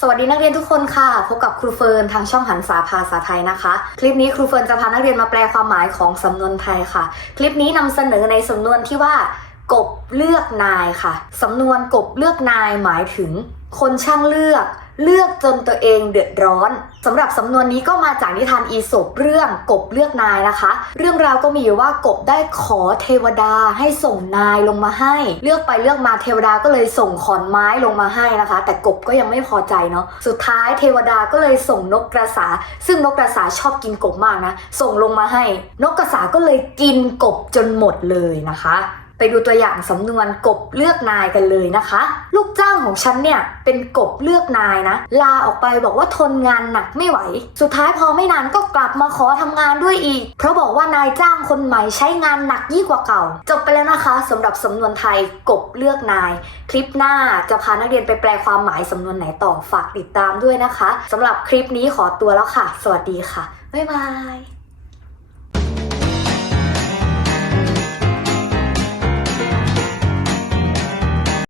สวัสดีนักเรียนทุกคนค่ะ พบกับครูเฟิร์นทางช่องหันษาภาษาไทยนะคะ คลิปนี้ครูเฟิร์นจะพานักเรียนมาแปลความหมายของสำนวนไทยค่ะ คลิปนี้นำเสนอในสำนวนที่ว่ากบเลือกนายค่ะ สำนวนกบเลือกนายหมายถึง คนช่างเลือก เลือกจนตัวเองเดือดร้อนสำหรับสำนวนนี้ก็มาจากนิทานอีสปเรื่องกบเลือกนายนะคะ เรื่องราวก็มีอยู่ว่ากบได้ขอเทวดาให้ส่งนายลงมาให้ เลือกไปเลือกมาเทวดาก็เลยส่งขอนไม้ลงมาให้นะคะ แต่กบก็ยังไม่พอใจเนาะสุดท้ายเทวดาก็เลยส่งนกกระสา ซึ่งนกกระสาชอบกินกบมากนะส่งลงมาให้ นกกระสาก็เลยกินกบจนหมดเลยนะคะ ไปดูตัวอย่างสำนวนกบเลือกนายกันเลยนะคะ ลูกจ้างของฉันเนี่ยเป็นกบเลือกนายนะ ลาออกไปบอกว่าทนงานหนักไม่ไหว สุดท้ายพอไม่นานก็กลับมาขอทำงานด้วยอีก เพราะบอกว่านายจ้างคนใหม่ใช้งานหนักยิ่งกว่าเก่า จบไปแล้วนะคะสำหรับสำนวนไทยกบเลือกนาย คลิปหน้าจะพานักเรียนไปแปลความหมายสำนวนไหนต่อฝากติดตามด้วยนะคะสำหรับคลิปนี้ขอตัวแล้วค่ะ สวัสดีค่ะบ๊ายบาย